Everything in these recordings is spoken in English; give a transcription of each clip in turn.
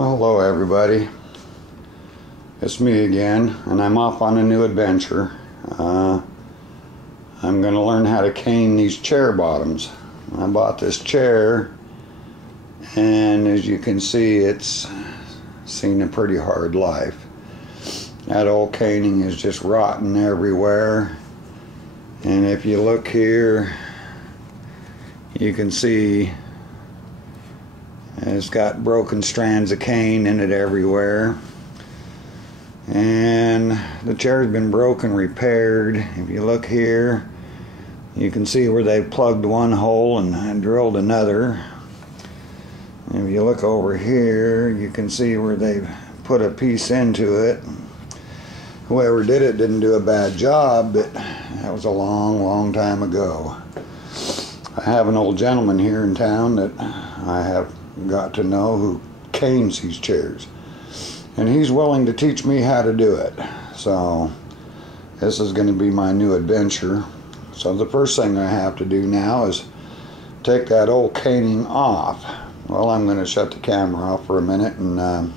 Well, hello everybody. It's me again, and I'm off on a new adventure. I'm going to learn how to cane these chair bottoms. I bought this chair, and as you can see, it's seen a pretty hard life. That old caning is just rotten everywhere, and if you look here, you can see it's got broken strands of cane in it everywhere. And the chair's been broken, repaired. If you look here, you can see where they plugged one hole and drilled another. And if you look over here, you can see where they've put a piece into it. Whoever did it didn't do a bad job, but that was a long time ago. I have an old gentleman here in town that I have got to know who canes these chairs, and he's willing to teach me how to do it. So this is going to be my new adventure. So the first thing I have to do now is take that old caning off. Well, I'm going to shut the camera off for a minute and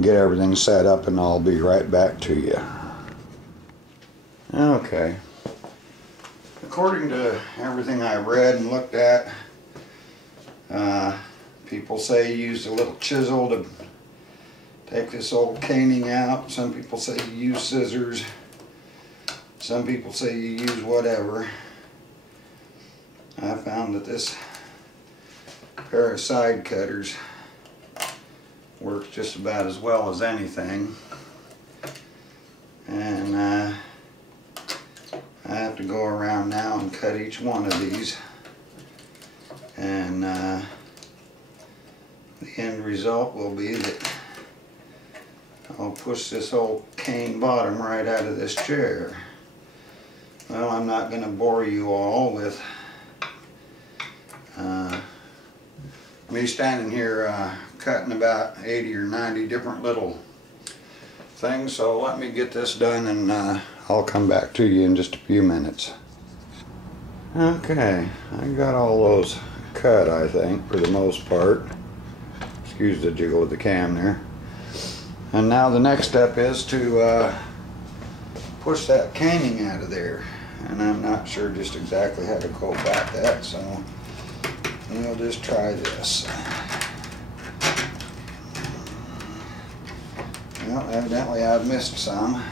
get everything set up, and I'll be right back to you. Okay, according to everything I read and looked at, people say you use a little chisel to take this old caning out. Some people say you use scissors. Some people say you use whatever. I found that this pair of side cutters works just about as well as anything. And I have to go around now and cut each one of these. And the end result will be that I'll push this old cane bottom right out of this chair. Well, I'm not going to bore you all with me standing here cutting about 80 or 90 different little things, so let me get this done, and I'll come back to you in just a few minutes. Okay, I got all those cut, I think, for the most part. Excuse the jiggle of the cam there. And now the next step is to push that caning out of there, and I'm not sure just exactly how to go about that, so we'll just try this. Well, evidently I've missed some.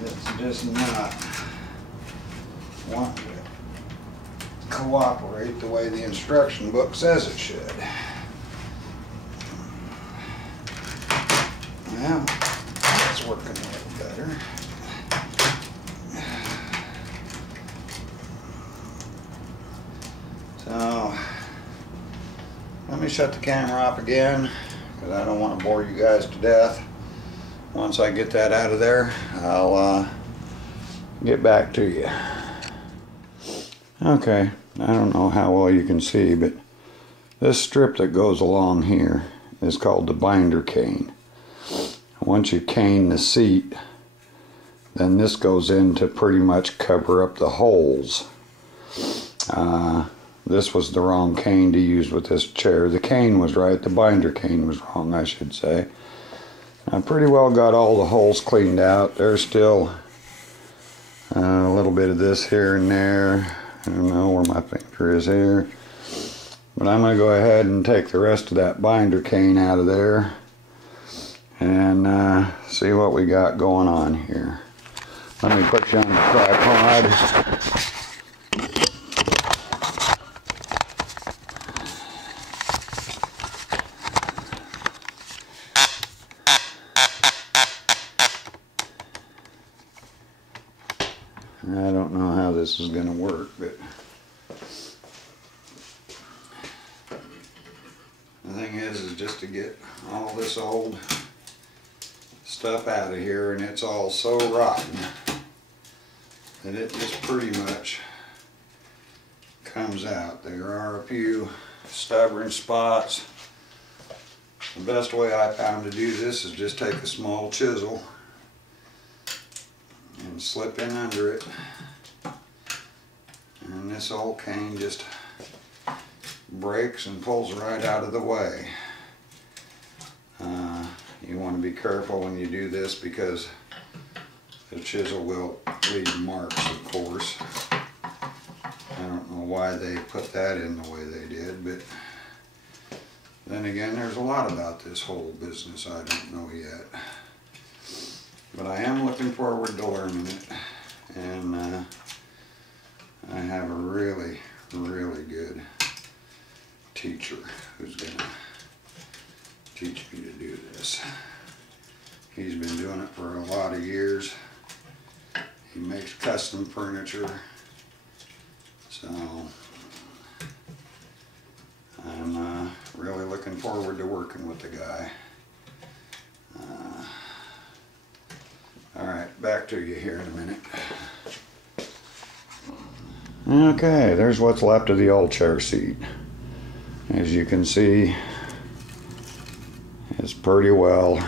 It's just not want to cooperate the way the instruction book says it should. Well, that's working a little better. So let me shut the camera off again, because I don't want to bore you guys to death. Once I get that out of there, I'll get back to you. Okay, I don't know how well you can see, but this strip that goes along here is called the binder cane. Once you cane the seat, then this goes in to pretty much cover up the holes. This was the wrong cane to use with this chair. The cane was right, the binder cane was wrong, I should say. I pretty well got all the holes cleaned out. There's still a little bit of this here and there. I don't know where my finger is here. But I'm going to go ahead and take the rest of that binder cane out of there and see what we got going on here. Let me put you on the tripod. I don't know how this is going to work, but the thing is just to get all this old stuff out of here, and it's all so rotten that it just pretty much comes out. There are a few stubborn spots. The best way I found to do this is just take a small chisel and and slip in under it. And this old cane just breaks and pulls right out of the way. You want to be careful when you do this because the chisel will leave marks, of course. I don't know why they put that in the way they did, but then again, there's a lot about this whole business I don't know yet. But I am looking forward to learning it, and I have a really, really good teacher who's going to teach me to do this. He's been doing it for a lot of years. He makes custom furniture, so I'm really looking forward to working with the guy. Alright, back to you here in a minute. Okay, there's what's left of the old chair seat. As you can see, it's pretty well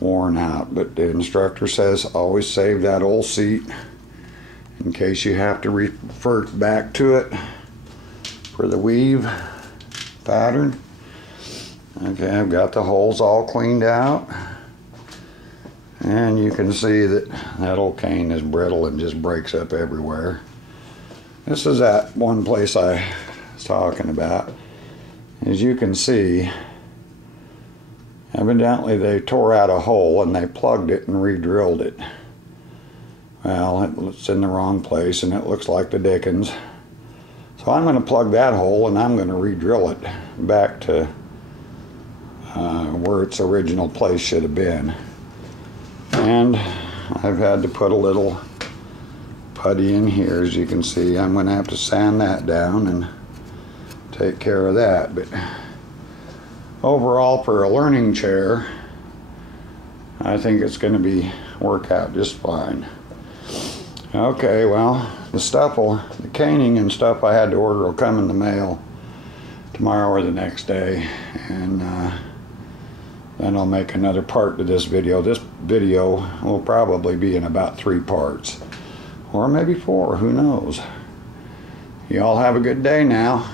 worn out, but the instructor says always save that old seat in case you have to refer back to it for the weave pattern. Okay, I've got the holes all cleaned out, and you can see that that old cane is brittle and just breaks up everywhere. This is that one place I was talking about. As you can see, evidently they tore out a hole and they plugged it and re-drilled it. Well, it's in the wrong place and it looks like the dickens. So I'm going to plug that hole and I'm going to re-drill it back to where its original place should have been. And I've had to put a little putty in here, as you can see. I'm going to have to sand that down and take care of that. But overall, for a learning chair, I think it's going to work out just fine. Okay, well, the caning and stuff I had to order will come in the mail tomorrow or the next day, and then I'll make another part to this video. This video will probably be in about 3 parts, or maybe 4, who knows. You all have a good day now.